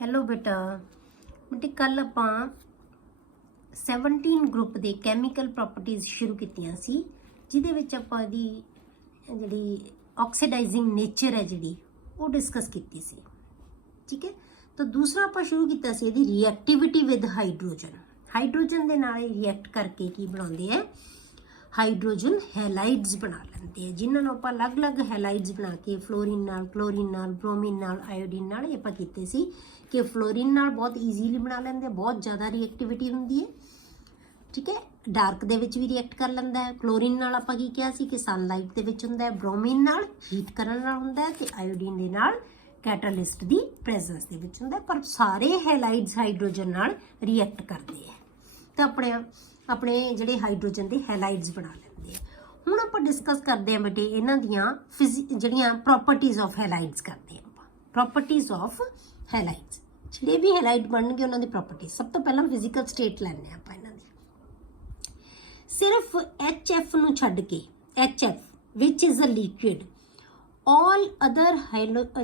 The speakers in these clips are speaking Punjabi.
हेलो बेटा बेटे कल ਆਪਾਂ 17 ਗਰੁੱਪ ਦੇ ਕੈਮੀਕਲ ਪ੍ਰੋਪਰਟੀਜ਼ ਸ਼ੁਰੂ ਕੀਤੀਆਂ ਸੀ ਜਿਹਦੇ ਵਿੱਚ ਆਪਾਂ ਦੀ ਜਿਹੜੀ ਆਕਸੀਡਾਈਜ਼ਿੰਗ ਨੇਚਰ ਹੈ ਜਿਹੜੀ ਉਹ ਡਿਸਕਸ ਕੀਤੀ ਸੀ। ਠੀਕ ਹੈ, ਤਾਂ ਦੂਸਰਾ ਆਪਾਂ ਸ਼ੁਰੂ ਕੀਤਾ ਸੀ ਇਹਦੀ ਰਿਐਕਟੀਵਿਟੀ ਵਿਦ ਹਾਈਡਰੋਜਨ ਦੇ ਨਾਲ ਰਿਐਕਟ ਕਰਕੇ ਕੀ ਬਣਾਉਂਦੇ ਆ, ਹਾਈਡਰੋਜਨ ਹੈਲਾਈਡਸ ਬਣਾ ਲੈਂਦੇ ਆ, ਜਿਨ੍ਹਾਂ ਨੂੰ ਆਪਾਂ ਅਲੱਗ-ਅਲੱਗ ਹੈਲਾਈਡਸ ਬਣਾ ਕੇ ਫਲੋਰੀਨ ਨਾਲ, ਕਲੋਰੀਨ ਨਾਲ, ਬ੍ਰੋਮੀਨ ਨਾਲ, ਆਇਓਡੀਨ ਨਾਲ ਇਹ ਆਪਾਂ ਕੀਤੇ ਸੀ ਕਿ ਫਲੋਰੀਨ ਨਾਲ ਬਹੁਤ ਈਜ਼ੀਲੀ ਬਣਾ ਲੈਂਦੇ, ਬਹੁਤ ਜ਼ਿਆਦਾ ਰਿਐਕਟੀਵਿਟੀ ਹੁੰਦੀ ਹੈ। ਠੀਕ ਹੈ, ਡਾਰਕ ਦੇ ਵਿੱਚ ਵੀ ਰਿਐਕਟ ਕਰ ਲੈਂਦਾ ਹੈ। ਕਲੋਰੀਨ ਨਾਲ ਆਪਾਂ ਕੀ ਕਿਹਾ ਸੀ ਕਿ ਸਨਲਾਈਟ ਦੇ ਵਿੱਚ ਹੁੰਦਾ ਹੈ, ਬ੍ਰੋਮੀਨ ਨਾਲ ਹੀਟ ਕਰਨ ਨਾਲ ਹੁੰਦਾ ਹੈ, ਤੇ ਆਇਓਡੀਨ ਦੇ ਨਾਲ ਕੈਟਾਲਿਸਟ ਦੀ ਪ੍ਰੈਜ਼ੈਂਸ ਦੇ ਵਿੱਚ ਹੁੰਦਾ ਹੈ। ਪਰ ਸਾਰੇ ਹੈਲਾਈਡਸ ਹਾਈਡਰੋਜਨ ਨਾਲ ਰਿਐਕਟ ਕਰਦੇ ਆ ਤਾਂ ਆਪਣੇ ਜਿਹੜੇ ਹਾਈਡਰੋਜਨ ਦੇ ਹੈਲਾਈਡਸ ਬਣਾ ਲੈਂਦੇ ਆ। ਹੁਣ ਆਪਾਂ ਡਿਸਕਸ ਕਰਦੇ ਹਾਂ ਬੇਟੇ ਇਹਨਾਂ ਦੀਆਂ ਜਿਹੜੀਆਂ ਪ੍ਰੋਪਰਟੀਜ਼ ਆਫ ਹੈਲਾਈਡਸ ਕਰਦੇ ਹਾਂ ਆਪਾਂ। ਪ੍ਰੋਪਰਟੀਜ਼ ਆਫ ਹੈਲਾਈਡਸ ਜਿਹੜੇ ਵੀ ਹੈਲਾਈਡ ਬਣਨਗੇ ਉਹਨਾਂ ਦੀ ਪ੍ਰੋਪਰਟੀ। ਸਭ ਤੋਂ ਪਹਿਲਾਂ ਫਿਜ਼ੀਕਲ ਸਟੇਟ ਲੈਣੇ ਆਪਾਂ ਇਹਨਾਂ ਦੀ। ਸਿਰਫ HF ਨੂੰ ਛੱਡ ਕੇ, HF which is a liquid, all other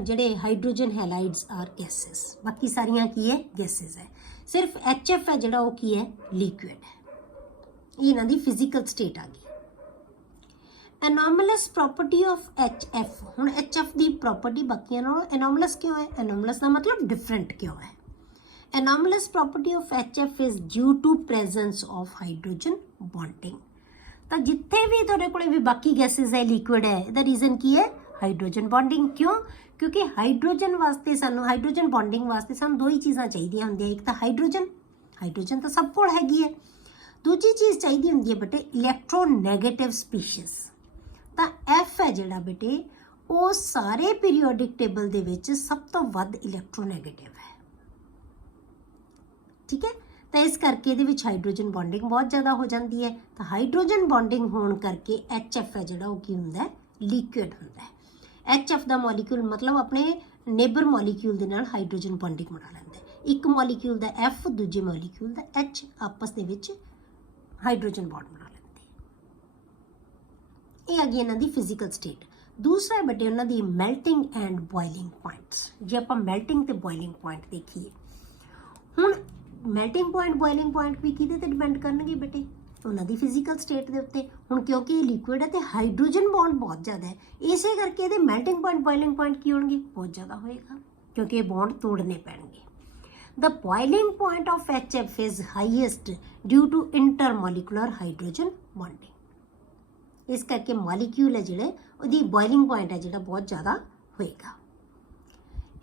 ਜਿਹੜੇ ਹਾਈਡਰੋਜਨ ਹੈਲਾਈਡਸ ਆਰ ਗੈਸਿਸ। ਬਾਕੀ ਸਾਰੀਆਂ ਕੀ ਹੈ, ਗੈਸਿਸ ਹੈ। ਸਿਰਫ HF ਹੈ ਜਿਹੜਾ ਉਹ ਕੀ ਹੈ, ਲਿਕੁਇਡ ਹੈ। ਇਹ ਇਹਨਾਂ ਦੀ ਫਿਜ਼ੀਕਲ ਸਟੇਟ ਆ ਗਈ। Anomalous property of HF। ਹੁਣ HF ਦੀ ਪ੍ਰੋਪਰਟੀ ਬਾਕੀਆਂ ਨਾਲੋਂ ਐਨੋਮਲਸ ਕਿਉਂ ਹੈ? ਐਨੋਮਲਸ ਦਾ ਮਤਲਬ ਡਿਫਰੈਂਟ ਕਿਉਂ ਹੈ? Anomalous property of HF is due to presence of hydrogen bonding. ਤਾਂ ਜਿੱਥੇ ਵੀ ਤੁਹਾਡੇ ਕੋਲੇ ਵੀ ਬਾਕੀ ਗੈਸਿਸ ਹੈ, ਲਿਕੁਇਡ ਹੈ, ਇਹਦਾ ਰੀਜ਼ਨ ਕੀ ਹੈ? Hydrogen bonding. ਕਿਉਂ? ਕਿਉਂਕਿ ਹਾਈਡਰੋਜਨ ਬੌਂਡਿੰਗ ਵਾਸਤੇ ਸਾਨੂੰ ਦੋ ਹੀ ਚੀਜ਼ਾਂ ਚਾਹੀਦੀਆਂ ਹੁੰਦੀਆਂ। ਇੱਕ ਤਾਂ ਹਾਈਡਰੋਜਨ ਤਾਂ ਸਭ ਕੋਲ ਹੈਗੀ ਹੈ। ਦੂਜੀ ਚੀਜ਼ ਚਾਹੀਦੀ ਹੁੰਦੀ ਹੈ ਬੇਟੇ ਇਲੈਕਟ੍ਰੋਨੈਗੇਟਿਵ ਸਪੀਸ਼ੀਜ਼। ਤਾਂ F ਹੈ ਜਿਹੜਾ ਬੇਟੇ ਉਹ ਸਾਰੇ ਪੀਰੀਓਡਿਕ ਟੇਬਲ ਦੇ ਵਿੱਚ ਸਭ ਤੋਂ ਵੱਧ ਇਲੈਕਟ੍ਰੋਨੈਗੇਟਿਵ ਹੈ। ਠੀਕ ਹੈ, ਤਾਂ ਇਸ ਕਰਕੇ ਇਹਦੇ ਵਿੱਚ ਹਾਈਡਰੋਜਨ ਬੌਂਡਿੰਗ ਬਹੁਤ ਜ਼ਿਆਦਾ ਹੋ ਜਾਂਦੀ ਹੈ। ਤਾਂ ਹਾਈਡਰੋਜਨ ਬੌਂਡਿੰਗ ਹੋਣ ਕਰਕੇ HF ਹੈ ਜਿਹੜਾ ਉਹ ਕੀ ਹੁੰਦਾ ਹੈ, ਲਿਕੁਇਡ ਹੁੰਦਾ ਹੈ। HF ਦਾ ਮੋਲੀਕਿਊਲ ਮਤਲਬ ਆਪਣੇ ਨੇਬਰ ਮੋਲੀਕਿਊਲ ਦੇ ਨਾਲ ਹਾਈਡਰੋਜਨ ਬੌਂਡਿੰਗ ਬਣਾ ਲੈਂਦਾ ਹੈ। ਇੱਕ ਮੋਲੀਕਿਊਲ ਦਾ F ਦੂਜੇ ਮੋਲੀਕਿਊਲ ਦਾ H ਆਪਸ ਦੇ ਵਿੱਚ ਹਾਈਡਰੋਜਨ ਬੌਂਡ ਬਣਾ ਲੈਂਦੇ। ਇਹ ਆ ਗਈ ਇਹਨਾਂ ਦੀ ਫਿਜ਼ੀਕਲ ਸਟੇਟ। ਦੂਸਰਾ ਬੇਟੇ ਉਹਨਾਂ ਦੀ ਮੈਲਟਿੰਗ ਐਂਡ ਬੋਇਲਿੰਗ ਪੁਆਇੰਟਸ। ਜੇ ਆਪਾਂ ਮੈਲਟਿੰਗ ਤੇ ਬੋਇਲਿੰਗ ਪੁਆਇੰਟ ਦੇਖੀਏ, ਹੁਣ ਮੈਲਟਿੰਗ ਪੁਆਇੰਟ, ਬੋਇਲਿੰਗ ਪੁਆਇੰਟ ਵੀ ਕਿਹਦੇ ਤੇ ਡਿਪੈਂਡ ਕਰਨਗੇ ਬੇਟੇ? ਉਹਨਾਂ ਦੀ ਫਿਜ਼ੀਕਲ ਸਟੇਟ ਦੇ ਉੱਤੇ। ਹੁਣ ਕਿਉਂਕਿ ਇਹ ਲਿਕੁਇਡ ਹੈ ਤੇ ਹਾਈਡਰੋਜਨ ਬੌਂਡ ਬਹੁਤ ਜ਼ਿਆਦਾ ਹੈ, ਇਸੇ ਕਰਕੇ ਇਹਦੇ ਮੈਲਟਿੰਗ ਪੁਆਇੰਟ, ਬੋਇਲਿੰਗ ਪੁਆਇੰਟ ਕੀ ਹੋਣਗੇ? ਬਹੁਤ ਜ਼ਿਆਦਾ ਹੋਏਗਾ, ਕਿਉਂਕਿ ਇਹ ਬੌਂਡ ਤੋੜਨੇ ਪੈਣਗੇ। The boiling point of HF is highest due to intermolecular hydrogen bonding. ਇਸ ਕਰਕੇ ਮੋਲੀਕਿਊਲ ਹੈ ਜਿਹੜੇ ਉਹਦੀ ਬੋਇਲਿੰਗ ਪੁਆਇੰਟ ਹੈ ਜਿਹੜਾ ਬਹੁਤ ਜ਼ਿਆਦਾ ਹੋਏਗਾ।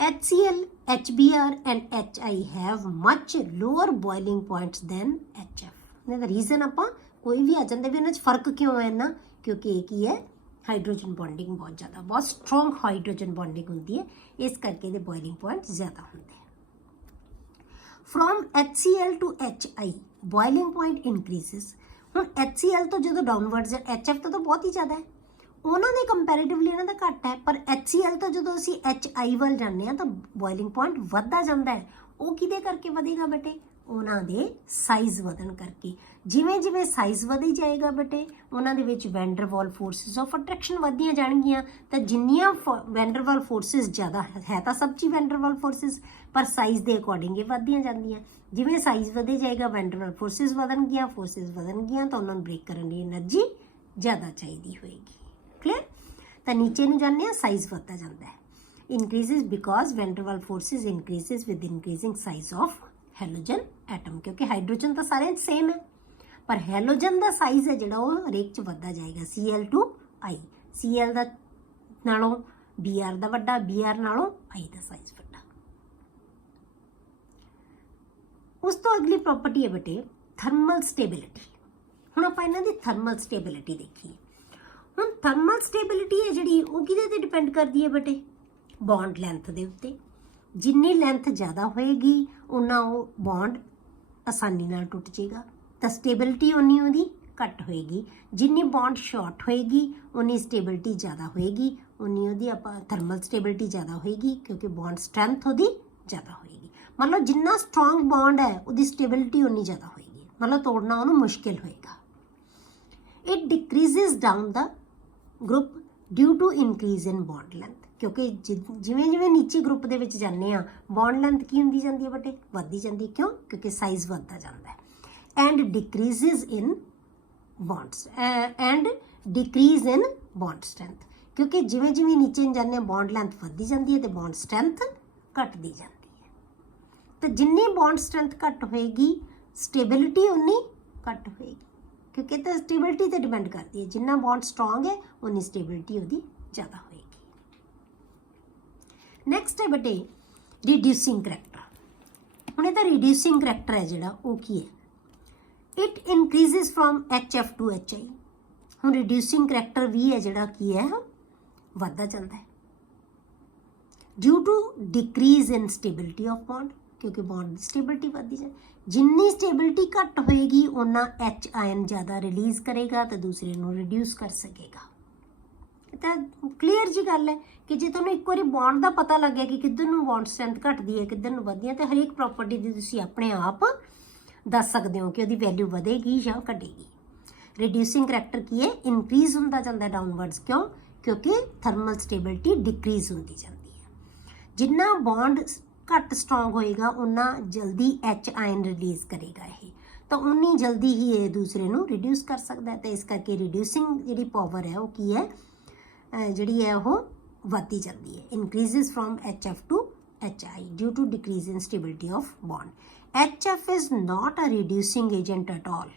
HCl, HBr and HI have much lower boiling points than HF. ਇਹਦਾ ਰੀਜ਼ਨ ਆਪਾਂ ਕੋਈ ਵੀ ਆ ਜਾਂਦੇ ਵੀ ਇਹਨਾਂ 'ਚ ਫਰਕ ਕਿਉਂ ਹੈ ਨਾ? ਕਿਉਂਕਿ ਇਹ ਕੀ ਹੈ, ਹਾਈਡਰੋਜਨ ਬੌਂਡਿੰਗ ਬਹੁਤ ਜ਼ਿਆਦਾ, ਬਹੁਤ ਸਟਰੋਂਗ ਹਾਈਡਰੋਜਨ ਬੌਂਡਿੰਗ ਹੁੰਦੀ ਹੈ, ਇਸ ਕਰਕੇ ਇਹਦੇ ਬੋਇਲਿੰਗ ਪੁਆਇੰਟ ਜ਼ਿਆਦਾ ਹੁੰਦੇ। From HCl to HI, boiling point increases. ਹੁਣ HCl ਤੋਂ ਜਦੋਂ ਡਾਊਨਵਰਡਸ ਹੈ, HF ਤੋਂ ਤਾਂ ਬਹੁਤ ਹੀ ਜ਼ਿਆਦਾ ਹੈ, ਉਹਨਾਂ ਦੇ ਕੰਪੈਰੀਟਿਵਲੀ ਇਹਨਾਂ ਦਾ ਘੱਟ ਹੈ। ਪਰ HCl ਤੋਂ ਜਦੋਂ ਅਸੀਂ HI ਵੱਲ ਜਾਂਦੇ ਹਾਂ ਤਾਂ ਬੋਇਲਿੰਗ ਪੁਆਇੰਟ ਵੱਧਦਾ ਜਾਂਦਾ ਹੈ। ਉਹ ਕਿਹਦੇ ਕਰਕੇ ਵਧੇਗਾ ਬੇਟੇ? ਉਹਨਾਂ ਦੇ ਸਾਈਜ਼ ਵਧਣ ਕਰਕੇ। ਜਿਵੇਂ ਜਿਵੇਂ ਸਾਈਜ਼ ਵਧੀ ਜਾਏਗਾ ਬੇਟੇ ਉਹਨਾਂ ਦੇ ਵਿੱਚ van der Waal forces of attraction ਵਧਦੀਆਂ ਜਾਣਗੀਆਂ। ਤਾਂ ਜਿੰਨੀਆਂ ਵੈਨ ਡਰ ਵਾਲ ਫੋਰਸਿਸ ਜ਼ਿਆਦਾ ਹੈ ਤਾਂ ਸਭ 'ਚ ਵੈਨ ਡਰ ਵਾਲ ਫੋਰਸਿਸ, ਪਰ ਸਾਈਜ਼ ਦੇ ਅਕੋਰਡਿੰਗ ਇਹ ਵਧਦੀਆਂ ਜਾਂਦੀਆਂ। ਜਿਵੇਂ ਸਾਈਜ਼ ਵਧੇ ਜਾਏਗਾ ਵੈਨ ਡਰ ਵਾਲ ਫੋਰਸਿਸ ਵਧਣਗੀਆਂ ਤਾਂ ਉਹਨਾਂ ਨੂੰ ਬ੍ਰੇਕ ਕਰਨ ਲਈ એનર્ਜੀ ਜ਼ਿਆਦਾ ਚਾਹੀਦੀ ਹੋਏਗੀ। ਕਲੀਅਰ? ਤਾਂ ਨੀਚੇ ਨੂੰ ਜਾਂਦੇ ਹਾਂ, ਸਾਈਜ਼ ਵਧਦਾ ਜਾਂਦਾ ਹੈ। ਇਨਕਰੀਜ਼ਿਸ because van der Waal forces increases with increasing size of halogen atom. ਕਿਉਂਕਿ ਹਾਈਡਰੋਜਨ ਤਾਂ ਸਾਰੇ ਸੇਮ ਹੈ, ਪਰ ਹੈਲੋਜਨ ਦਾ ਸਾਈਜ਼ ਹੈ ਜਿਹੜਾ ਉਹ ਹਰੇਕ 'ਚ ਵੱਧਦਾ ਜਾਏਗਾ। Cl to I, Cl ਦਾ ਨਾਲੋਂ Br ਦਾ ਵੱਡਾ, Br ਨਾਲੋਂ I ਦਾ ਸਾਈਜ਼ ਵੱਡਾ। ਉਸ ਤੋਂ ਅਗਲੀ ਪ੍ਰੋਪਰਟੀ ਹੈ ਬੇਟੇ ਥਰਮਲ ਸਟੇਬਿਲਿਟੀ। ਹੁਣ ਆਪਾਂ ਇਹਨਾਂ ਦੀ ਥਰਮਲ ਸਟੇਬਿਲਿਟੀ ਦੇਖੀਏ। ਹੁਣ ਥਰਮਲ ਸਟੇਬਿਲਿਟੀ ਹੈ ਜਿਹੜੀ ਉਹ ਕਿਹਦੇ ਤੇ ਡਿਪੈਂਡ ਕਰਦੀ ਹੈ ਬੇਟੇ? ਬੌਂਡ ਲੈਂਥ ਦੇ ਉੱਤੇ। ਜਿੰਨੀ ਲੈਂਥ ਜ਼ਿਆਦਾ ਹੋਏਗੀ ਉਨਾ ਉਹ ਬੌਂਡ ਆਸਾਨੀ ਨਾਲ ਟੁੱਟ ਜਾਏਗਾ, ਤਾਂ ਸਟੇਬਿਲਿਟੀ ਉਨੀ ਉਹਦੀ ਘੱਟ ਹੋਏਗੀ। ਜਿੰਨੀ ਬੌਂਡ ਸ਼ਾਰਟ ਹੋਏਗੀ ਉਨੀ ਸਟੇਬਿਲਿਟੀ ਜ਼ਿਆਦਾ ਹੋਏਗੀ, ਉਨੀ ਉਹਦੀ ਆਪਾਂ ਥਰਮਲ ਸਟੇਬਿਲਿਟੀ ਜ਼ਿਆਦਾ ਹੋਏਗੀ, ਕਿਉਂਕਿ ਬੌਂਡ ਸਟਰੈਂਥ ਉਹਦੀ ਜ਼ਿਆਦਾ ਹੋਏਗੀ। ਮਤਲਬ ਜਿੰਨਾ ਸਟਰੋਂਗ ਬੌਂਡ ਹੈ ਉਹਦੀ ਸਟੇਬਿਲਿਟੀ ਉਨੀ ਜ਼ਿਆਦਾ ਹੋਏਗੀ, ਮਤਲਬ ਤੋੜਨਾ ਉਹਨੂੰ ਮੁਸ਼ਕਿਲ ਹੋਏਗਾ। ਇਟ ਡਿਕਰੀਜ਼ਿਸ ਡਾਊਨ ਦਾ group due to increase in bond length. क्योंकि जिवें जिवें नीचे ग्रुप दे विच जाने आ बॉन्ड लेंथ की हुंदी जांदी है बटे, वधदी जांदी है। क्यों? क्योंकि साइज वधदा जांदा है। And decreases in bonds and decrease in bond strength, क्योंकि जिवें जिवें नीचे जाने बॉन्ड लेंथ वधदी जांदी है तो बॉन्ड स्ट्रेंथ घटदी जांदी है। तो जिन्नी बॉन्ड स्ट्रेंथ घट होएगी स्टेबिलिटी उन्नी घट होएगी, क्योंकि तो स्टेबिलिटी ते डिपेंड करती है। जिन्ना बॉन्ड स्ट्रॉन्ग है उन्नी स्टेबिलिटी उहदी ज़्यादा होएगी। नैक्सट है बटे रिड्यूसिंग करैक्टर। हुण इहदा रिड्यूसिंग करैक्टर है जिहड़ा ओह की है, it increases from HF to HI। हुण रिड्यूसिंग करैक्टर भी है जिहड़ा की है वधदा जांदा है due to decrease in stability of bond, क्योंकि बॉन्ड की स्टेबिलिटी वधदी जाए। जिन्नी स्टेबिलिटी घट होएगी उन्ना H आयन ज़्यादा रिलीज़ करेगा तो दूसरे नूं रिड्यूस कर सकेगा। तो क्लीयर जी गल है कि जे तुहानूं एक बारी बॉन्ड का पता लग गया कि किधर नूं बॉन्ड स्ट्रेंथ घटदी है किधर नूं वधदी है, तो हर एक प्रॉपर्टी दी तुसीं अपने आप दस सकते हो कि उसकी वैल्यू वधेगी या घटेगी। रिड्यूसिंग करैक्टर की है इनक्रीज होंदा जांदा है डाउनवर्ड्स। क्यों? क्योंकि थर्मल स्टेबिलिटी डिक्रीज होंदी जांदी है। जिन्ना बॉन्ड घट स्ट्रॉन्ग होएगा उन्ना जल्दी H आयन रिलीज़ करेगा ये, तो उन्नी जल्दी ही ये दूसरे नूं रिड्यूस कर सकता है। तो इस करके रिड्यूसिंग जिहड़ी पावर है वो की है जिहड़ी है वो वधदी जांदी है। Increases from HF to HI due to decrease in stability of bond. HF is not a reducing agent at all.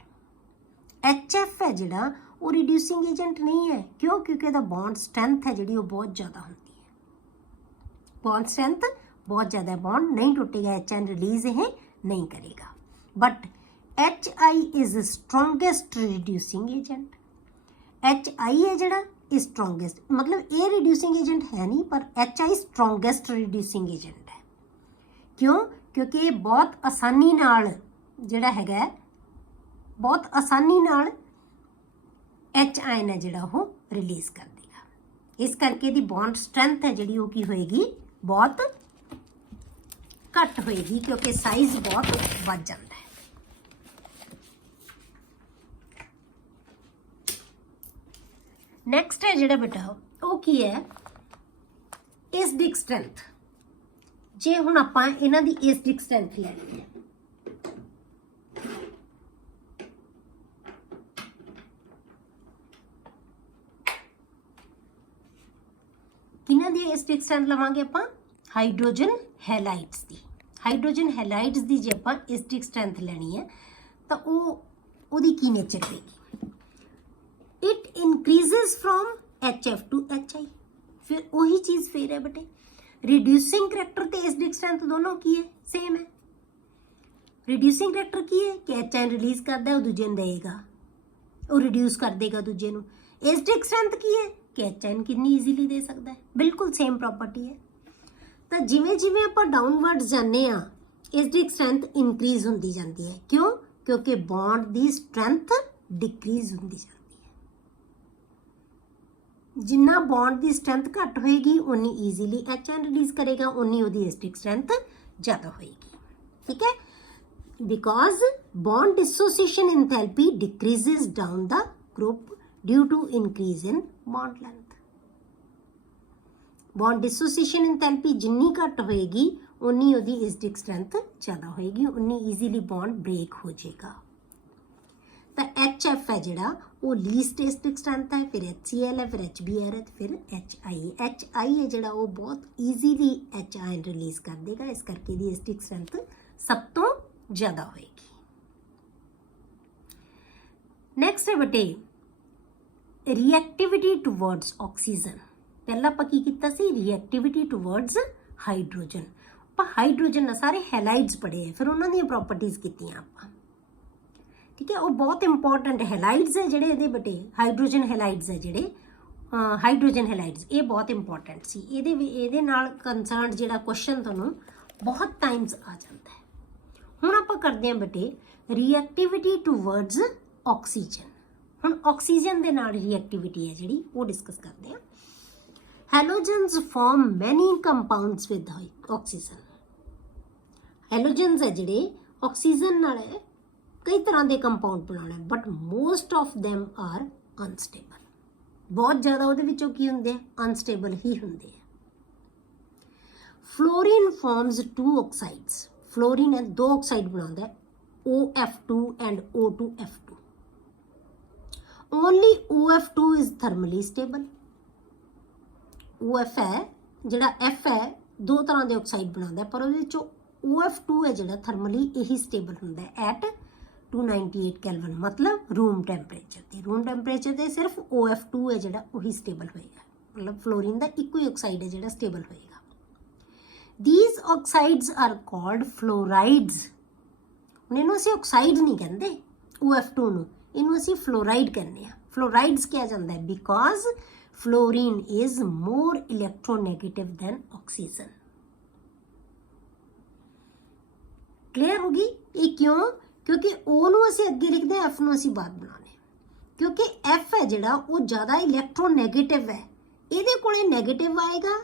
HF है जिहड़ा वो रिड्यूसिंग एजेंट नहीं है। क्यों? क्योंकि इहदा बॉन्ड स्ट्रेंथ है जिहड़ी वो बहुत ज़्यादा होंदी है। बॉन्ड स्ट्रेंथ बहुत ज़्यादा है, बॉन्ड नहीं टूटेगा, H आयन रिलीज ये नहीं करेगा। But HI is strongest reducing agent. HI है जिहड़ा स्ट्रोंगेस्ट, मतलब ये रिड्यूसिंग एजेंट है नहीं, पर HI स्ट्रोंगेस्ट रिड्यूसिंग एजेंट है। क्यों? क्योंकि ये बहुत आसानी नाल जिहड़ा हैगा बहुत आसानी नाल H आयन है जिहड़ा वो रिलीज कर देगा। इस करके दी बॉन्ड स्ट्रेंथ है जिहड़ी वो की होएगी बहुत घट होएगी, क्योंकि साइज बहुत बढ़ जाता है। नैक्सट है जिहड़ा बेटा वो की है एसिडिक स्ट्रेंथ। जे हुण आपां इन्हां दी एसिडिक स्ट्रेंथ लैनी है, किन्हां दी एसिडिक स्ट्रेंथ लवांगे आपां? हाइड्रोजन हैलाइड्स दी। हाइड्रोजन हैलाइड्स दी जे आपां एसिडिक स्ट्रेंथ लैनी है तो ओहदी की नेचर होएगी? It increases from HF to HI। फिर वही चीज़ फिर है बेटे, रिड्यूसिंग करैक्टर तो एसिडिक स्ट्रेंथ दोनों की है सेम है। रिड्यूसिंग करैक्टर की है कि H आयन रिलीज करता है वो दूजे नूं देगा, वो रिड्यूस कर देगा दूजे नूं। एसिडिक स्ट्रेंथ की है कि H आयन कितनी ईजीली दे सकता है, बिल्कुल सेम प्रॉपर्टी है। तो जिमें जिमें आप डाउनवर्ड्स जाने आ एसिडिक स्ट्रेंथ इनक्रीज होंदी जाती है। क्यों? क्योंकि बॉन्ड की स्ट्रेंथ डिक्रीज होंदी जाती है। जिन्ना बॉन्ड की स्ट्रेंथ घट होएगी उन्नी ईजीली H आयन रिलीज करेगा, उन्नी उहदी एसिडिक स्ट्रेंथ ज़्यादा होएगी। ठीक है, because bond dissociation enthalpy decreases down the group due to increase in bond length. Bond dissociation enthalpy जिन्नी घट होएगी उन्नी उहदी एसिडिक स्ट्रेंथ ज़्यादा होएगी, उन्नी ईजीली बॉन्ड ब्रेक हो जाएगा। तो HF है जिहड़ा वो लीस्ट एसिडिक स्ट्रेंथ है, फिर HCl है, फिर HBr है, फिर HI है जिहड़ा वो बहुत ईजीली H आयन रिलीज कर देगा। इस करके दी एसिडिक स्ट्रेंथ सब तो ज़्यादा होएगी। नैक्सट है बेटे रिएक्टिविटी टूवर्ड्स ऑक्सीजन। पहला आपां की कीता सी? Reactivity towards hydrogen. आपां हाइड्रोजन ना सारे हैलाइड्स पढ़े है, फिर उन्हां दी प्रॉपर्टीज कीतियां आपां। ठीक है, वो बहुत इंपॉर्टेंट हैलाइड्स है जिहड़े इहदे बेटे हाइड्रोजन हैलाइड्स है जिहड़े हाइड्रोजन हैलाइड्स ये बहुत इंपॉर्टेंट सी। इहदे नाल कंसर्न जिहड़ा क्वेश्चन तुहानूं बहुत टाइम्स आ जाता है। हुण आपां करदे हां बेटे रिएक्टिविटी टूवर्ड्स ऑक्सीजन। हुण ऑक्सीजन दे नाल रिएक्टिविटी है जिहड़ी वो डिस्कस करदे हां। Halogens form many compounds with oxygen. Halogens है जिहड़े ऑक्सीजन नाल कई तरह के कंपाउंड बनाने, but most of them are unstable. बहुत ज़्यादा उहदे विचों की हुंदे अनस्टेबल ही हुंदे। Fluorine forms 2 oxides. फ्लोरीन है 2 ऑक्साइड बनाता है, OF2 and O2F2। Only OF2 is thermally stable. OF है जिहड़ा F है 2 तरह के ऑक्साइड बनाता है, पर उहदे विचों OF2 है जिहड़ा थर्मली यही स्टेबल हुंदा है एट 298 कैलविन, मतलब रूम टैंपरेचर ते। रूम टैंपरेचर ते सिर्फ OF2 है जिहड़ा वही स्टेबल होएगा, मतलब फ्लोरीन का इको ही ऑक्साइड है जिहड़ा स्टेबल होएगा। These oxides are called fluorides। ਹੁਣ ਇਹਨੂੰ ਅਸੀਂ ਆਕਸਾਈਡ ਨਹੀਂ ਕਹਿੰਦੇ OF2 ਨੂੰ, ਇਹਨੂੰ ਅਸੀਂ ਫਲੋਰਾਈਡ ਕਹਿੰਦੇ ਆ। ਫਲੋਰਾਈਡਸ ਕਿਹਾ ਜਾਂਦਾ ਹੈ because fluorine is more electronegative than oxygen. Clear ਹੋ ਗਈ? ਇਹ ਕਿਉਂ? ਕਿਉਂਕਿ O ਨੂੰ ਅਸੀਂ ਅੱਗੇ ਲਿਖਦੇ ਹਾਂ, F ਨੂੰ ਅਸੀਂ ਬਾਅਦ ਬਣਾਉਂਦੇ ਹਾਂ। ਕਿਉਂਕਿ F ਹੈ ਜਿਹੜਾ ਉਹ ਜ਼ਿਆਦਾ ਇਲੈਕਟ੍ਰੋਨੈਗੇਟਿਵ ਹੈ, ਇਹਦੇ ਕੋਲੇ ਨੈਗੇਟਿਵ ਆਏਗਾ,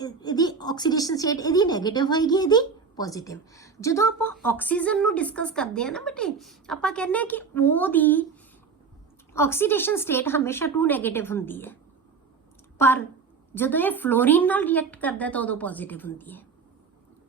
ਇਹਦੀ ਆਕਸੀਡੇਸ਼ਨ ਸਟੇਟ ਇਹਦੀ ਨੈਗੇਟਿਵ ਹੋਏਗੀ, ਇਹਦੀ ਪੋਜ਼ਿਟਿਵ। ਜਦੋਂ ਆਪਾਂ ਆਕਸੀਜਨ ਨੂੰ ਡਿਸਕਸ ਕਰਦੇ ਆ ਨਾ ਬੇਟੇ, ਆਪਾਂ ਕਹਿੰਦੇ ਆ ਕਿ O ਦੀ ਆਕਸੀਡੇਸ਼ਨ ਸਟੇਟ ਹਮੇਸ਼ਾ 2 ਨੈਗੇਟਿਵ ਹੁੰਦੀ ਹੈ, ਪਰ ਜਦੋਂ ਇਹ ਫਲੋਰੀਨ ਨਾਲ ਰਿਐਕਟ ਕਰਦਾ ਤਾਂ ਉਦੋਂ ਪੋਜ਼ਿਟਿਵ ਹੁੰਦੀ ਹੈ।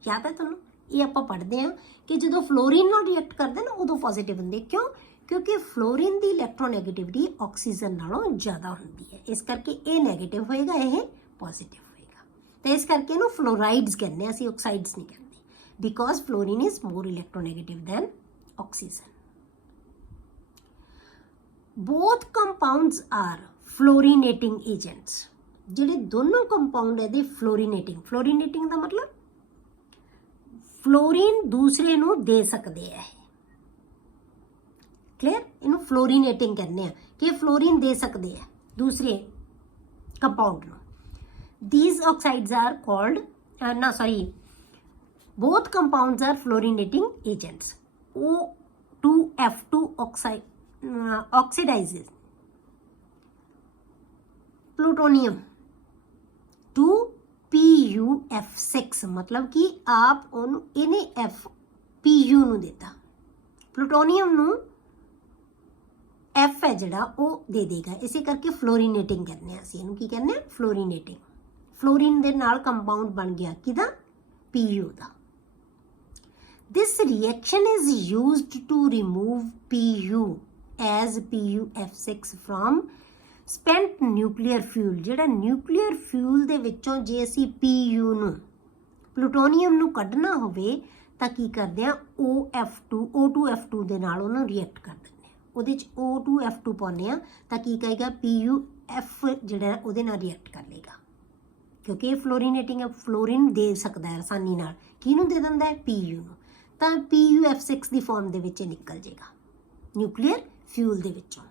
ਯਾਦ ਹੈ ਤੁਹਾਨੂੰ? ਇਹ ਆਪਾਂ ਪੜ੍ਹਦੇ ਆ ਕਿ ਜਦੋਂ ਫਲੋਰੀਨ ਨਾਲ ਰਿਐਕਟ ਕਰਦਾ ਨਾ ਉਦੋਂ ਪੋਜ਼ਿਟਿਵ ਹੁੰਦੀ। ਕਿਉਂ? ਕਿਉਂਕਿ ਫਲੋਰੀਨ ਦੀ ਇਲੈਕਟ੍ਰੋਨੈਗੇਟਿਵਿਟੀ ਆਕਸੀਜਨ ਨਾਲੋਂ ਜ਼ਿਆਦਾ ਹੁੰਦੀ ਹੈ, ਇਸ ਕਰਕੇ ਇਹ ਨੈਗੇਟਿਵ ਹੋਏਗਾ, ਇਹ ਪੋਜ਼ਿਟਿਵ ਹੋਏਗਾ। ਤੇ ਇਸ ਕਰਕੇ ਇਹਨੂੰ ਫਲੋਰਾਈਡਸ ਕਹਿੰਦੇ ਆ, ਅਸੀਂ ਆਕਸਾਈਡਸ ਨਹੀਂ ਕਹਿੰਦੇ, because fluorine is more electronegative than oxygen. Both compounds are fluorinating agents। ਜਿਹੜੇ ਦੋਨੋਂ ਕੰਪਾਊਂਡ ਇਹਦੇ ਫਲੋਰੀਨੇਟਿੰਗ, ਫਲੋਰੀਨੇਟਿੰਗ ਦਾ ਮਤਲਬ ਫਲੋਰੀਨ ਦੂਸਰੇ ਨੂੰ ਦੇ ਸਕਦੇ ਆ। ਕਲੀਅਰ? ਇਹਨੂੰ ਫਲੋਰੀਨੇਟਿੰਗ ਕਹਿੰਦੇ ਆ ਕਿ ਫਲੋਰੀਨ ਦੇ ਸਕਦੇ ਆ ਦੂਸਰੇ ਕੰਪਾਊਂਡ ਨੂੰ। These oxides are called both compounds are fluorinating agents। O2F2 oxidizes plutonium to PuF6, मतलब कि आप इन्हें Pu ਨੂੰ देता, प्लूटोनियम ਨੂੰ F है जिहड़ा वो दे देगा, इसे करके फ्लोरीनेटिंग कहते हैं। ਅਸੀਂ ਇਹਨੂੰ ਕੀ ਕਹਿੰਦੇ ਆ? फ्लोरीनेटिंग। फ्लोरीन ਦੇ ਨਾਲ ਕੰਪਾਊਂਡ ਬਣ ਗਿਆ ਕਿਹਦਾ? Pu the. This reaction is used to remove Pu as PuF6 from spent nuclear fuel। ਜਿਹੜਾ ਨਿਊਕਲੀਅਰ ਫਿਊਲ ਦੇ ਵਿੱਚੋਂ ਜੇ ਅਸੀਂ Pu ਨੂੰ ਪਲੂਟੋਨੀਅਮ ਨੂੰ ਕੱਢਣਾ ਹੋਵੇ ਤਾਂ ਕੀ ਕਰਦੇ ਆ? O2F2 ਦੇ ਨਾਲ ਉਹਨੂੰ ਰਿਐਕਟ ਕਰ ਦਿੰਦੇ ਆ, ਉਹਦੇ 'ਚ O2F2 ਪਾਉਂਦੇ ਆ ਤਾਂ ਕੀ ਕਹੇਗਾ? PuF ਜਿਹੜਾ ਉਹਦੇ ਨਾਲ ਰਿਐਕਟ ਕਰ ਲੇਗਾ, ਕਿਉਂਕਿ ਇਹ ਫਲੋਰੀਨੇਟਿੰਗ ਹੈ, ਫਲੋਰੀਨ ਦੇ ਸਕਦਾ ਹੈ ਆਸਾਨੀ ਨਾਲ। ਕਿਹਨੂੰ ਦੇ ਦਿੰਦਾ ਹੈ? Pu ਨੂੰ। ਤਾਂ PuF6 ਦੀ ਫਾਰਮ ਦੇ ਵਿੱਚ ਨਿਕਲ ਜਾਏਗਾ ਨਿਊਕਲੀਅਰ ਫਿਊਲ ਦੇ ਵਿੱਚੋਂ।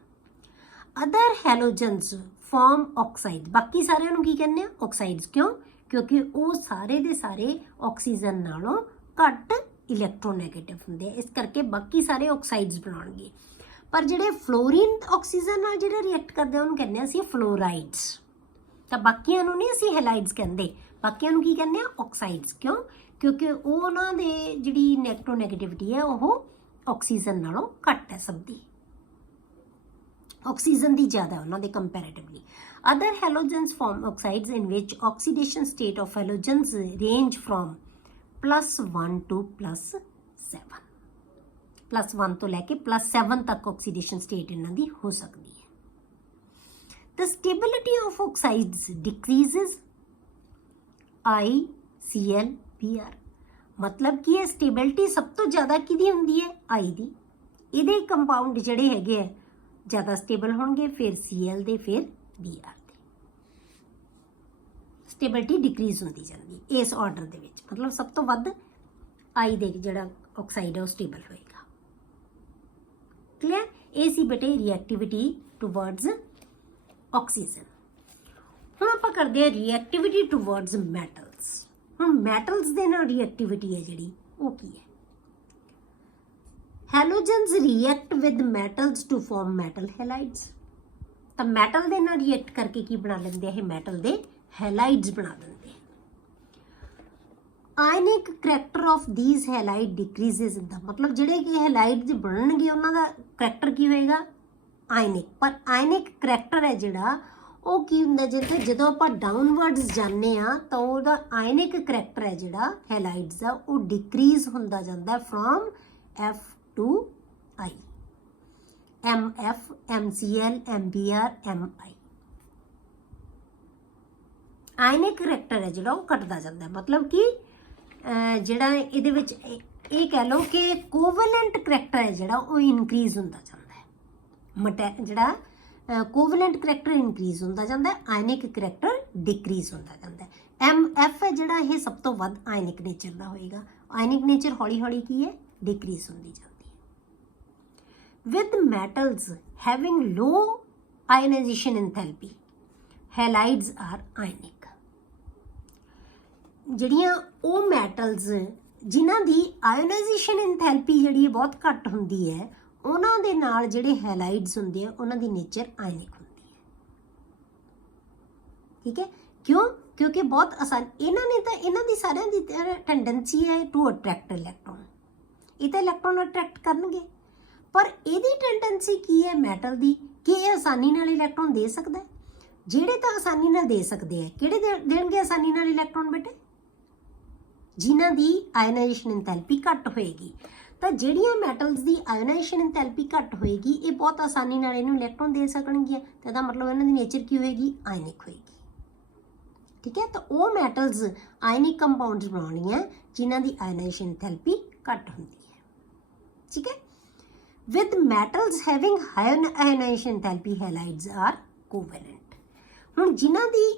Other halogens form oxide. ਬਾਕੀ ਸਾਰਿਆਂ ਨੂੰ ਕੀ ਕਹਿੰਦੇ ਆ? ਆਕਸਾਈਡਸ। ਕਿਉਂ? ਕਿਉਂਕਿ ਉਹ ਸਾਰੇ ਦੇ ਸਾਰੇ ਆਕਸੀਜਨ ਨਾਲੋਂ ਘੱਟ ਇਲੈਕਟ੍ਰੋਨੈਗੇਟਿਵ ਹੁੰਦੇ ਆ, ਇਸ ਕਰਕੇ ਬਾਕੀ ਸਾਰੇ ਆਕਸਾਈਡਸ ਬਣਾਉਣਗੇ। ਪਰ ਜਿਹੜੇ ਫਲੋਰੀਨ ਆਕਸੀਜਨ ਨਾਲ ਜਿਹੜੇ ਰਿਐਕਟ ਕਰਦੇ ਆ ਉਹਨੂੰ ਕਹਿੰਦੇ ਆ ਅਸੀਂ ਫਲੋਰਾਈਡਸ। ਤਾਂ ਬਾਕੀਆਂ ਨੂੰ ਨਹੀਂ ਅਸੀਂ ਹੈਲਾਈਡਸ ਕਹਿੰਦੇ, ਬਾਕੀਆਂ ਨੂੰ ਕੀ ਕਹਿੰਦੇ ਆ? ਆਕਸਾਈਡਸ। ਕਿਉਂ? ਕਿਉਂਕਿ ਉਹਨਾਂ ਦੇ ਜਿਹੜੀ ਇਲੈਕਟ੍ਰੋਨੈਗੇਟਿਵਿਟੀ ਹੈ ਉਹ ਆਕਸੀਜਨ ਨਾਲੋਂ ਘੱਟ ਹੈ, ਸਭ ਦੀ ਆਕਸੀਜਨ ਦੀ ਜ਼ਿਆਦਾ ਉਹਨਾਂ ਦੇ comparatively. Other halogens form oxides in ਵਿਚ oxidation state of halogens range from +1 to +7। +1 ਤੋਂ ਲੈ ਕੇ +7 ਤੱਕ ਆਕਸੀਡੇਸ਼ਨ ਸਟੇਟ ਇਹਨਾਂ ਦੀ ਹੋ ਸਕਦੀ ਹੈ। The stability of oxides decreases ICl-Br। मतलब कि ये स्टेबिलिटी सब तो ज़्यादा किहदी हुंदी है? I दी। इहदे कंपाउंड जिहड़े हैगे आ ज़्यादा स्टेबल होणगे, फिर Cl दे, फिर Br दे। स्टेबिलिटी डिक्रीज होंदी जांदी इस ऑर्डर दे विच, मतलब सब तो वध I दे जिहड़ा ऑक्साइड है वो स्टेबल होएगा। क्लियर? ये सी बेटे रिएक्टिविटी टूवर्ड्स ऑक्सीजन। ਹੁਣ ਆਪਾਂ ਕਰਦੇ ਆ ਰਿਐਕਟਿਵਿਟੀ ਟੂਵਰਡਸ ਮੈਟਲਸ। ਹੁਣ ਮੈਟਲਸ ਦੇ ਨਾਲ ਰਿਐਕਟਿਵਿਟੀ ਹੈ ਜਿਹੜੀ ਉਹ ਕੀ ਹੈ? Halogens react with metals to form metal halides. ਤਾਂ ਮੈਟਲ ਦੇ ਨਾਲ ਰਿਐਕਟ ਕਰਕੇ ਕੀ ਬਣਾ ਲੈਂਦੇ ਆ? ਇਹ ਮੈਟਲ ਦੇ ਹੈਲਾਈਡਸ ਬਣਾ ਦਿੰਦੇ ਆ। ਆਇਨਿਕ ਕਰੈਕਟਰ ਆਫ ਥੀਸ ਹੈਲਾਈਡ ਡਿਕਰੀਜ਼ਸ ਦਾ ਮਤਲਬ ਜਿਹੜੇ ਕਿ ਹੈਲਾਈਡਸ ਬਣਨਗੇ ਉਹਨਾਂ ਦਾ ਕਰੈਕਟਰ ਕੀ ਹੋਏਗਾ? ਆਇਨਿਕ। ਪਰ ਆਇਨਿਕ ਕਰੈਕਟਰ ਹੈ ਜਿਹੜਾ ਉਹ ਕੀ ਹੁੰਦਾ ਜਿੱਥੇ ਜਦੋਂ ਆਪਾਂ ਡਾਊਨਵਰਡਸ ਜਾਂਦੇ ਆ ਤਾਂ ਉਹਦਾ ਆਇਨਿਕ ਕਰੈਕਟਰ ਹੈ ਜਿਹੜਾ ਹੈਲਾਈਡਸ ਦਾ ਉਹ ਡਿਕਰੀਜ਼ ਹੁੰਦਾ ਜਾਂਦਾ from F to I, MF, MCl, MBr, MI। Ionic character ਹੈ ਜਿਹੜਾ ਉਹ ਘਟਦਾ ਜਾਂਦਾ, ਮਤਲਬ ਕਿ ਜਿਹੜਾ ਇਹਦੇ ਵਿੱਚ ਇਹ ਕਹਿ ਲਓ ਕਿ ਕੋਵੈਲੈਂਟ ਕਰੈਕਟਰ ਹੈ ਜਿਹੜਾ ਉਹ ਇਨਕਰੀਜ਼ ਹੁੰਦਾ ਜਾਂਦਾ ਹੈ। ਜਿਹੜਾ ਕੋਵੈਲੈਂਟ ਕਰੈਕਟਰ ਇਨਕਰੀਜ਼ ਹੁੰਦਾ ਜਾਂਦਾ ਹੈ, ਆਇਨਿਕ ਕਰੈਕਟਰ ਡਿਕਰੀਜ਼ ਹੁੰਦਾ ਜਾਂਦਾ ਹੈ। MF ਹੈ ਜਿਹੜਾ ਇਹ ਸਭ ਤੋਂ ਵੱਧ ਆਇਨਿਕ ਨੇਚਰ ਦਾ ਹੋਏਗਾ। ਆਇਨਿਕ ਨੇਚਰ ਹੌਲੀ ਹੌਲੀ ਕੀ ਹੈ ਡਿਕਰੀਜ਼ ਹੁੰਦੀ ਜਾਂਦੀ ਹੈ। With metals having low ionization enthalpy halides are ionic. ਜਿਹੜੀਆਂ ਉਹ ਮੈਟਲਸ ਜਿਨ੍ਹਾਂ ਦੀ ਆਇਨਾਈਜੇਸ਼ਨ ਐਂਥੈਲਪੀ ਜਿਹੜੀ ਬਹੁਤ ਘੱਟ ਹੁੰਦੀ ਹੈ ਉਹਨਾਂ ਦੇ ਨਾਲ ਜਿਹੜੇ ਹੈਲਾਈਡਸ ਹੁੰਦੇ ਆ ਉਹਨਾਂ ਦੀ ਨੇਚਰ ਆਇਨਿਕ ਹੁੰਦੀ ਹੈ। ਠੀਕ ਹੈ, ਕਿਉਂ? ਕਿਉਂਕਿ ਬਹੁਤ ਆਸਾਨ ਇਹਨਾਂ ਦੀ ਸਾਰਿਆਂ ਦੀ ਟੈਂਡੈਂਸੀ ਹੈ ਟੂ ਅਟਰੈਕਟ ਇਲੈਕਟ੍ਰੋਨ। ਇਹ ਤਾਂ ਇਲੈਕਟ੍ਰੋਨ ਅਟਰੈਕਟ ਕਰਨਗੇ, ਪਰ ਇਹਦੀ ਟੈਂਡੈਂਸੀ ਕੀ ਹੈ ਮੈਟਲ ਦੀ ਕਿ ਇਹ ਆਸਾਨੀ ਨਾਲ ਇਲੈਕਟ੍ਰੋਨ ਦੇ ਸਕਦਾ ਹੈ। ਜਿਹੜੇ ਤਾਂ ਆਸਾਨੀ ਨਾਲ ਦੇ ਸਕਦੇ ਆ, ਕਿਹੜੇ ਦੇਣਗੇ ਆਸਾਨੀ ਨਾਲ ਇਲੈਕਟ੍ਰੋਨ ਬੇਟੇ? ਜਿਨ੍ਹਾਂ ਦੀ ਆਇਨਾਈਜੇਸ਼ਨ ਐਂਥੈਲਪੀ ਘੱਟ ਹੋਏਗੀ। ਤਾਂ ਜਿਹੜੀਆਂ ਮੈਟਲਸ ਦੀ ਆਇਨਾਈਜੇਸ਼ਨ ਐਂਥੈਲਪੀ ਘੱਟ ਹੋਏਗੀ ਇਹ ਬਹੁਤ ਆਸਾਨੀ ਨਾਲ ਇਹਨੂੰ ਇਲੈਕਟ੍ਰੋਨ ਦੇ ਸਕਣਗੀਆਂ, ਤਾਂ ਇਹਦਾ ਮਤਲਬ ਇਹਨਾਂ ਦੀ ਨੇਚਰ ਕੀ ਹੋਏਗੀ ਆਇਨਿਕ ਹੋਏਗੀ। ਠੀਕ ਹੈ, ਤਾਂ ਉਹ ਮੈਟਲਸ ਆਇਨਿਕ ਕੰਪਾਊਂਡਸ ਬਣਾਉਣੀਆਂ ਜਿਨ੍ਹਾਂ ਦੀ ਆਇਨਾਈਜੇਸ਼ਨ ਐਂਥੈਲਪੀ ਘੱਟ ਹੁੰਦੀ ਹੈ। ਠੀਕ ਹੈ, with metals having higher ionization enthalpy halides are covalent. ਹੁਣ ਜਿਨ੍ਹਾਂ ਦੀ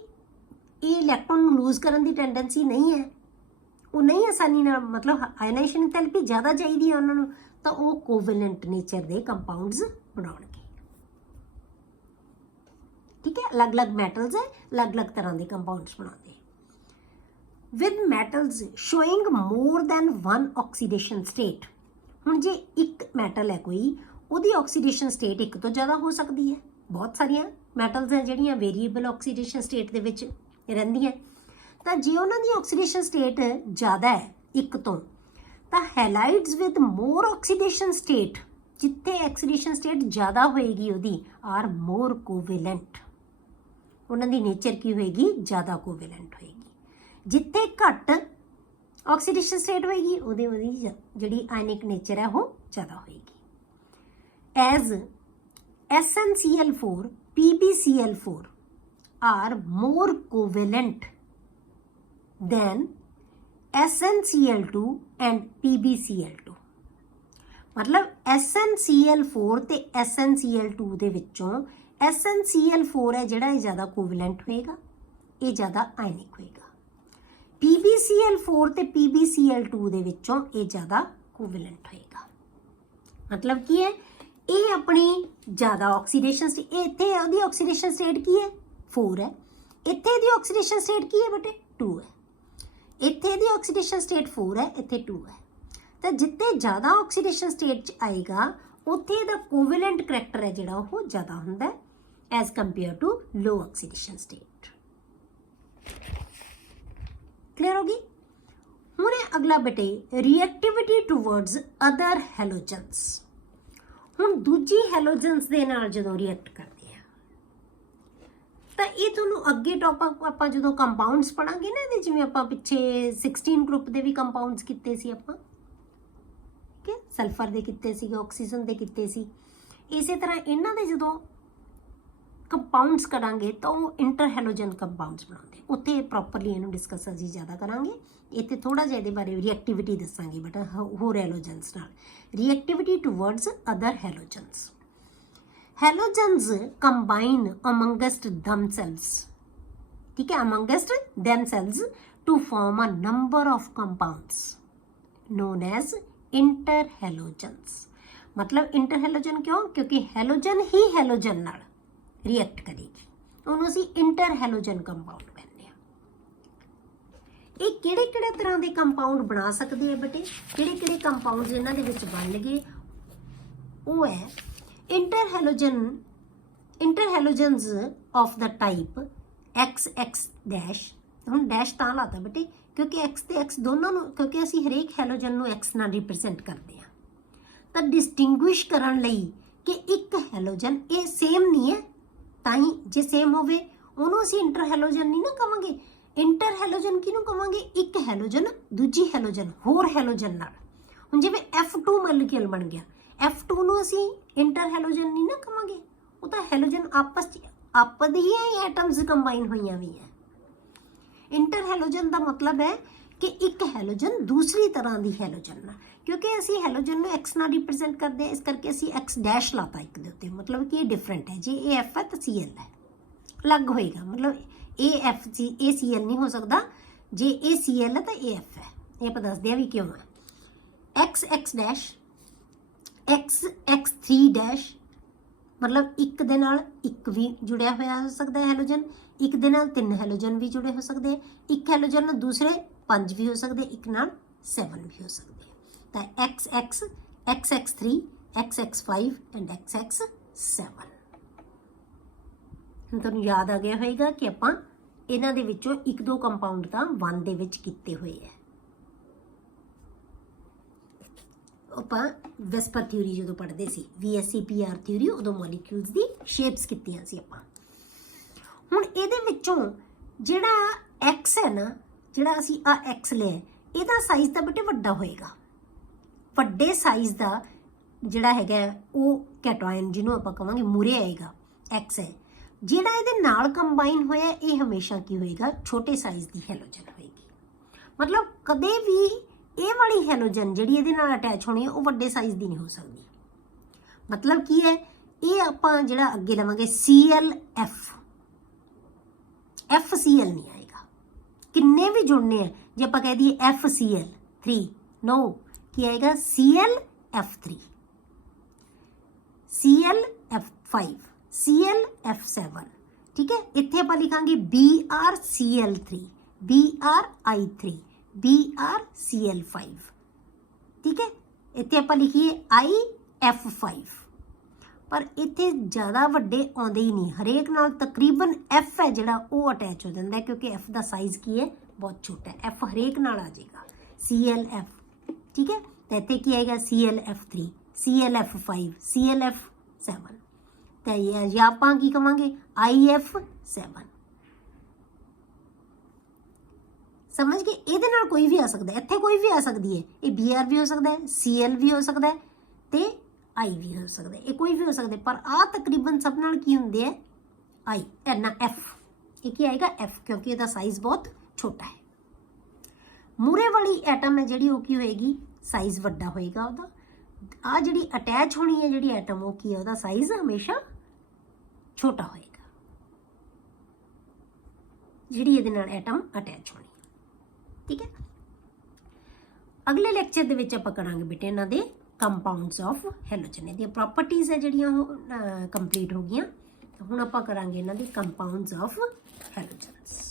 ਇਹ ਇਲੈਕਟ੍ਰੋਨ ਨੂੰ ਲੂਜ਼ ਕਰਨ ਦੀ ਟੈਂਡੈਂਸੀ ਨਹੀਂ ਹੈ, ਉਹ ਨਹੀਂ ਆਸਾਨੀ ਨਾਲ ਮਤਲਬ ਆਇਨਾਈਜੇਸ਼ਨ ਐਂਥੈਲਪੀ ਜ਼ਿਆਦਾ ਚਾਹੀਦੀ ਹੈ ਉਹਨਾਂ ਨੂੰ, ਤਾਂ ਉਹ ਕੋਵੈਲੈਂਟ ਨੇਚਰ ਦੇ ਕੰਪਾਊਂਡਸ ਬਣਾਉਣਗੇ। ਠੀਕ ਹੈ, ਅਲੱਗ-ਅਲੱਗ ਮੈਟਲਸ ਹੈ, ਅਲੱਗ-ਅਲੱਗ ਤਰ੍ਹਾਂ ਦੇ ਕੰਪਾਊਂਡਸ ਬਣਾਉਂਦੇ। With metals showing more than one oxidation state. ਹੁਣ ਜੇ ਇੱਕ ਮੈਟਲ ਹੈ ਕੋਈ, ਉਹਦੀ ਆਕਸੀਡੇਸ਼ਨ ਸਟੇਟ ਇੱਕ ਤੋਂ ਜ਼ਿਆਦਾ ਹੋ ਸਕਦੀ ਹੈ। ਬਹੁਤ ਸਾਰੀਆਂ ਮੈਟਲਸ ਹੈ ਜਿਹੜੀਆਂ ਵੇਰੀਏਬਲ ਆਕਸੀਡੇਸ਼ਨ ਸਟੇਟ ਦੇ ਵਿੱਚ ਰਹਿੰਦੀਆਂ, ਤਾਂ ਜੇ ਉਹਨਾਂ ਦੀ ਆਕਸੀਡੇਸ਼ਨ ਸਟੇਟ ਜ਼ਿਆਦਾ ਹੈ ਇੱਕ ਤੋਂ, ਤਾਂ ਹੈਲਾਈਡਸ ਵਿਦ ਮੋਰ ਆਕਸੀਡੇਸ਼ਨ ਸਟੇਟ, ਜਿੱਥੇ ਆਕਸੀਡੇਸ਼ਨ ਸਟੇਟ ਜ਼ਿਆਦਾ ਹੋਏਗੀ ਉਹਦੀ, ਆਰ ਮੋਰ ਕੋਵੈਲੈਂਟ। ਉਹਨਾਂ ਦੀ ਨੇਚਰ ਕੀ ਹੋਏਗੀ ਜ਼ਿਆਦਾ ਕੋਵੈਲੈਂਟ ਹੋਏਗੀ। ਜਿੱਥੇ ਘੱਟ ਆਕਸੀਡੇਸ਼ਨ ਸਟੇਟ ਹੋਏਗੀ ਉਹਦੀ ਜਿਹੜੀ ਆਇਨਿਕ ਨੇਚਰ ਹੈ ਉਹ ਜ਼ਿਆਦਾ ਹੋਏਗੀ। As SnCl4, PbCl4 are more covalent than SnCl2 and PbCl2। ਮਤਲਬ SnCl4 ਤੇ SnCl2 ਦੇ ਵਿੱਚੋਂ SnCl4 ਹੈ ਜਿਹੜਾ ਇਹ ਜ਼ਿਆਦਾ ਕੋਵੈਲੈਂਟ ਹੋਏਗਾ, ਇਹ ਜ਼ਿਆਦਾ ਆਇਨਿਕ ਹੋਏਗਾ। PbCl4 ਤੇ PbCl2 ਦੇ ਵਿੱਚੋਂ ਇਹ ਜ਼ਿਆਦਾ ਕੋਵੈਲੈਂਟ ਹੋਏਗਾ। ਮਤਲਬ ਕੀ ਹੈ, ਇਹ ਆਪਣੀ ਜ਼ਿਆਦਾ ਆਕਸੀਡੇਸ਼ਨ ਸਟੇਟ, ਇੱਥੇ ਉਹਦੀ ਆਕਸੀਡੇਸ਼ਨ ਸਟੇਟ ਕੀ ਹੈ 4 ਹੈ, ਇੱਥੇ ਇਹਦੀ ਆਕਸੀਡੇਸ਼ਨ ਸਟੇਟ ਕੀ ਹੈ ਬੇਟੇ 2 ਹੈ। ਇੱਥੇ ਇਹਦੀ ਆਕਸੀਡੇਸ਼ਨ ਸਟੇਟ 4 ਹੈ, ਇੱਥੇ 2 ਹੈ। ਤਾਂ ਜਿੱਥੇ ਜ਼ਿਆਦਾ ਆਕਸੀਡੇਸ਼ਨ ਸਟੇਟ 'ਚ ਆਏਗਾ ਉੱਥੇ ਇਹਦਾ ਕੋਵੈਲੈਂਟ ਕਰੈਕਟਰ ਹੈ ਜਿਹੜਾ ਉਹ ਜ਼ਿਆਦਾ ਹੁੰਦਾ ਹੈ as compare to low oxidation state. Clear ਹੋ ਗਈ? ਹੁਣ ਅਗਲਾ ਬੇਟੇ ਰਿਐਕਟਿਵਿਟੀ ਟੂਵਰਡਸ ਅਦਰ ਹੈਲੋਜਨਸ। ਹੁਣ ਦੂਜੀ ਹੈਲੋਜਨਸ ਦੇ ਨਾਲ ਜਦੋਂ ਰਿਐਕਟ ਕਰਦੇ ਆ ਤਾਂ ਇਹ ਤੁਹਾਨੂੰ ਅੱਗੇ ਟੌਪਿਕ ਆਪਾਂ ਜਦੋਂ ਕੰਪਾਊਂਡਸ ਪੜਾਂਗੇ ਨਾ ਇਹਦੇ, ਜਿਵੇਂ ਆਪਾਂ ਪਿੱਛੇ 16 ਗਰੁੱਪ ਦੇ ਵੀ ਕੰਪਾਊਂਡਸ ਕੀਤੇ ਸੀ ਆਪਾਂ, ਠੀਕ ਹੈ, ਸਲਫਰ ਦੇ ਕੀਤੇ ਸੀਗੇ, ਆਕਸੀਜਨ ਦੇ ਕੀਤੇ ਸੀ। ਇਸੇ ਤਰ੍ਹਾਂ ਇਹਨਾਂ ਦੇ ਜਦੋਂ ਕੰਪਾਊਂਡਸ ਕਰਾਂਗੇ ਤਾਂ ਉਹ ਇੰਟਰ ਹੈਲੋਜਨ ਕੰਪਾਊਂਡਸ ਬਣਾਉਂਦੇ, ਉੱਥੇ ਪ੍ਰੋਪਰਲੀ ਇਹਨੂੰ ਡਿਸਕਸ ਅਸੀਂ ਜ਼ਿਆਦਾ ਕਰਾਂਗੇ। ਇੱਥੇ ਥੋੜਾ ਜਿਹਾ ਇਹਦੇ ਬਾਰੇ ਰਿਐਕਟਿਵਿਟੀ ਦੱਸਾਂਗੇ ਬਟ ਹੋਰ ਹੈਲੋਜਨਸ ਨਾਲ। Reactivity towards other halogens. Halogens combine amongst themselves, ਠੀਕ ਹੈ, amongst themselves to form a number of compounds known as interhalogens। ਮਤਲਬ ਇੰਟਰਹੈਲੋਜਨ ਕਿਉਂ? ਕਿਉਂਕਿ ਹੈਲੋਜਨ ਹੀ ਹੈਲੋਜਨ ਨਾਲ ਰਿਐਕਟ ਕਰੇਗੀ, ਉਹਨੂੰ ਅਸੀਂ ਇੰਟਰਹੈਲੋਜਨ ਕੰਪਾਊਂਡ ਕਹਿੰਦੇ ਆ। ਇਹ ਕਿਹੜੇ ਤਰ੍ਹਾਂ ਦੇ ਕੰਪਾਊਂਡ ਬਣਾ ਸਕਦੇ ਆ ਬੇਟੇ? ਕਿਹੜੇ ਕੰਪਾਊਂਡਸ ਇਹਨਾਂ ਦੇ ਵਿੱਚ ਬਣ ਗਏ? ਉਹ ਹੈ ਇੰਟਰਹੈਲੋਜਨਸ ਆਫ ਦਾ ਟਾਈਪ XX ਡੈਸ਼। ਹੁਣ ਡੈਸ਼ ਤਾਂ ਲਾਤਾ ਬੇਟੇ ਕਿਉਂਕਿ X ਤੇ X ਦੋਨਾਂ ਨੂੰ, ਕਿਉਂਕਿ ਅਸੀਂ ਹਰੇਕ ਹੈਲੋਜਨ ਨੂੰ X ਨਾਲ ਰਿਪਰੈਜ਼ੈਂਟ ਕਰਦੇ ਹਾਂ, ਤਾਂ ਡਿਸਟਿੰਗੁਇਸ਼ ਕਰਨ ਲਈ ਕਿ ਇੱਕ ਹੈਲੋਜਨ ਇਹ ਸੇਮ ਨਹੀਂ ਹੈ, ਤਾਂ ਹੀ ਜੇ ਸੇਮ ਹੋਵੇ ਉਹਨੂੰ ਅਸੀਂ ਇੰਟਰ ਹੈਲੋਜਨ ਨਹੀਂ ਨਾ ਕਵਾਂਗੇ। ਇੰਟਰ ਹੈਲੋਜਨ ਕਿਹਨੂੰ ਕਵਾਂਗੇ? ਇੱਕ ਹੈਲੋਜਨ ਦੂਜੀ ਹੈਲੋਜਨ ਹੋਰ ਹੈਲੋਜਨ ਨਾਲ। ਹੁਣ ਜਿਵੇਂ F2 ਮੋਲੀਕਿਊਲ ਬਣ ਗਿਆ, F2 ਨੂੰ ਅਸੀਂ ਇੰਟਰ ਹੈਲੋਜਨ ਨਹੀਂ ਨਾ ਕਵਾਂਗੇ, ਉਹ ਤਾਂ ਹੈਲੋਜਨ ਆਪਸ ਦੀ ਐਟਮਸ ਕੰਬਾਈਨ ਹੋਈਆਂ ਵੀ ਹੈ। ਇੰਟਰ ਹੈਲੋਜਨ ਦਾ ਮਤਲਬ ਹੈ ਕਿ ਇੱਕ ਹੈਲੋਜਨ ਦੂਸਰੀ ਤਰ੍ਹਾਂ ਦੀ ਹੈਲੋਜਨ ਨਾਲ, ਕਿਉਂਕਿ ਅਸੀਂ ਹੈਲੋਜਨ ਨੂੰ X ਨਾਲ ਰਿਪਰੈਜ਼ੈਂਟ ਕਰਦੇ ਹਾਂ, ਇਸ ਕਰਕੇ ਅਸੀਂ X ਡੈਸ਼ ਲਾਤਾ ਇੱਕ ਦੇ ਉੱਤੇ, ਮਤਲਬ ਕਿ ਇਹ ਡਿਫਰੈਂਟ ਹੈ। ਜੇ ਇਹ F ਹੈ ਤਾਂ Cl ਹੈ, ਅਲੱਗ ਹੋਏਗਾ, ਮਤਲਬ ਇਹ F ਸੀ, ਇਹ Cl ਨਹੀਂ ਹੋ ਸਕਦਾ। ਜੇ ਇਹ Cl ਹੈ ਤਾਂ ਇਹ F ਹੈ। ਇਹ ਆਪਾਂ ਦੱਸਦੇ ਹਾਂ ਵੀ ਕਿਉਂ ਹੈ। X ਡੈਸ਼ X3 ਡੈਸ਼ ਮਤਲਬ ਇੱਕ ਦੇ ਨਾਲ ਇੱਕ ਵੀ ਜੁੜਿਆ ਹੋਇਆ ਹੋ ਸਕਦਾ ਹੈ ਹੈਲੋਜਨ, ਇੱਕ ਦੇ ਨਾਲ 3 ਹੈਲੋਜਨ ਵੀ ਜੁੜੇ ਹੋ ਸਕਦੇ ਹੈ, ਇੱਕ ਹੈਲੋਜਨ ਨਾਲ ਦੂਸਰੇ 5 ਵੀ ਹੋ ਸਕਦੇ, ਇੱਕ ਨਾਲ 7 ਵੀ ਹੋ ਸਕਦੇ ਹੈ। ਤਾਂ XX, XX3, XX5 and XX7। ਹੁਣ ਤੁਹਾਨੂੰ ਯਾਦ ਆ ਗਿਆ ਹੋਏਗਾ ਕਿ ਆਪਾਂ ਇਹਨਾਂ ਦੇ ਵਿੱਚੋਂ 1-2 ਕੰਪਾਊਂਡ ਤਾਂ 1 ਦੇ ਵਿੱਚ ਕੀਤੇ ਹੋਏ ਹੈ। ਆਪਾਂ ਵੈਸਪਰ ਥਿਊਰੀ ਜਦੋਂ ਪੜ੍ਹਦੇ ਸੀ, VSEPR ਥਿਊਰੀ, ਉਦੋਂ ਮੋਲੀਕਿਊਲਸ ਦੀ ਸ਼ੇਪਸ ਕੀਤੀਆਂ ਸੀ ਆਪਾਂ। ਹੁਣ ਇਹਦੇ ਵਿੱਚੋਂ ਜਿਹੜਾ X ਹੈ ਨਾ, ਜਿਹੜਾ ਅਸੀਂ ਆ X ਲਿਆ, ਇਹਦਾ ਸਾਈਜ਼ ਤਾਂ ਬੇਟੇ ਵੱਡਾ ਹੋਏਗਾ। ਵੱਡੇ ਸਾਈਜ਼ ਦਾ ਜਿਹੜਾ ਹੈਗਾ ਉਹ ਕੈਟਾਇਨ, ਜਿਹਨੂੰ ਆਪਾਂ ਕਹਾਂਗੇ ਮੂਰੇ ਆਏਗਾ, X ਹੈ। ਜਿਹੜਾ ਇਹਦੇ ਨਾਲ ਕੰਬਾਈਨ ਹੋਇਆ ਇਹ ਹਮੇਸ਼ਾ ਕੀ ਹੋਏਗਾ? ਛੋਟੇ ਸਾਈਜ਼ ਦੀ ਹੈਲੋਜਨ ਹੋਏਗੀ। ਮਤਲਬ ਕਦੇ ਵੀ ਇਹ ਵਾਲੀ ਹੈਲੋਜਨ ਜਿਹੜੀ ਇਹਦੇ ਨਾਲ ਅਟੈਚ ਹੋਣੀ ਹੈ ਉਹ ਵੱਡੇ ਸਾਈਜ਼ ਦੀ ਨਹੀਂ ਹੋ ਸਕਦੀ। ਮਤਲਬ ਕੀ ਹੈ? ਇਹ ਆਪਾਂ ਜਿਹੜਾ ਅੱਗੇ ਲਵਾਂਗੇ ClF, FCl ਨਹੀਂ ਆਏਗਾ। ਕਿੰਨੇ ਵੀ ਜੁੜਨੇ ਆ, ਜੇ ਆਪਾਂ ਕਹਿ ਦਈਏ FCl3, ਨੋ, ਕੀ ਆਏਗਾ? ClF3, ClF5, ClF7, ਠੀਕ ਹੈ। ਇੱਥੇ ਆਪਾਂ ਲਿਖਾਂਗੇ BrCl3, BrI3, BrCl5, ਠੀਕ ਹੈ। ਇੱਥੇ ਆਪਾਂ ਲਿਖੀਏ IF5, ਪਰ ਇੱਥੇ ਜ਼ਿਆਦਾ ਵੱਡੇ ਆਉਂਦੇ ਹੀ ਨਹੀਂ, ਹਰੇਕ ਨਾਲ ਤਕਰੀਬਨ F ਹੈ ਜਿਹੜਾ ਉਹ ਅਟੈਚ ਹੋ ਜਾਂਦਾ, ਕਿਉਂਕਿ F ਦਾ ਸਾਈਜ਼ ਕੀ ਹੈ? ਬਹੁਤ ਛੋਟਾ ਹੈ। F ਹਰੇਕ ਨਾਲ ਆ ਜਾਏਗਾ, ClF, ਠੀਕ ਹੈ। ਤਾਂ ਇੱਥੇ ਕੀ ਆਏਗਾ? ClF3, ClF5, ClF7, ਤਾਂ ਇਹ ਆਪਾਂ ਕੀ ਕਵਾਂਗੇ? IF7। ਸਮਝ ਗਏ? ਇਹਦੇ ਨਾਲ ਕੋਈ ਵੀ ਆ ਸਕਦਾ, ਇੱਥੇ ਕੋਈ ਵੀ ਆ ਸਕਦੀ ਹੈ। ਇਹ Br ਵੀ ਹੋ ਸਕਦਾ ਹੈ, Cl ਵੀ ਹੋ ਸਕਦਾ ਹੈ, ਤੇ I ਵੀ ਹੋ ਸਕਦਾ ਹੈ। ਇਹ ਕੋਈ ਵੀ ਹੋ ਸਕਦਾ, ਪਰ ਆ ਤਕਰੀਬਨ ਸਭ ਨਾਲ ਕੀ ਹੁੰਦੇ ਹੈ? I, ਨਾ F। ਇਹ ਕੀ ਆਏਗਾ? F, ਕਿਉਂਕਿ ਇਹਦਾ ਸਾਈਜ਼ ਬਹੁਤ ਛੋਟਾ ਹੈ। ਮੂਰੇ ਵਾਲੀ ਐਟਮ ਹੈ ਜਿਹੜੀ, ਉਹ ਕੀ ਹੋਏਗੀ? ਸਾਈਜ਼ ਵੱਡਾ ਹੋਏਗਾ ਉਹਦਾ। ਆ ਜਿਹੜੀ ਅਟੈਚ ਹੋਣੀ ਹੈ ਜਿਹੜੀ ਐਟਮ, ਉਹ ਕੀ ਹੈ? ਉਹਦਾ ਸਾਈਜ਼ ਹਮੇਸ਼ਾ ਛੋਟਾ ਹੋਏਗਾ, ਜਿਹੜੀ ਇਹਦੇ ਨਾਲ ਐਟਮ ਅਟੈਚ ਹੋਣੀ, ਠੀਕ ਹੈ। ਅਗਲੇ ਲੈਕਚਰ ਦੇ ਵਿੱਚ ਆਪਾਂ ਕਰਾਂਗੇ ਬੇਟੇ ਇਹਨਾਂ ਦੇ ਕੰਪਾਊਂਡਸ ਆਫ ਹੈਲੋਜਨ। ਇਹਦੀਆਂ ਪ੍ਰੋਪਰਟੀਜ਼ ਹੈ ਜਿਹੜੀਆਂ ਉਹ ਕੰਪਲੀਟ ਹੋ ਗਈਆਂ। ਹੁਣ ਆਪਾਂ ਕਰਾਂਗੇ ਇਹਨਾਂ ਦੇ ਕੰਪਾਊਂਡਸ ਆਫ ਹੈਲੋਜਨਸ।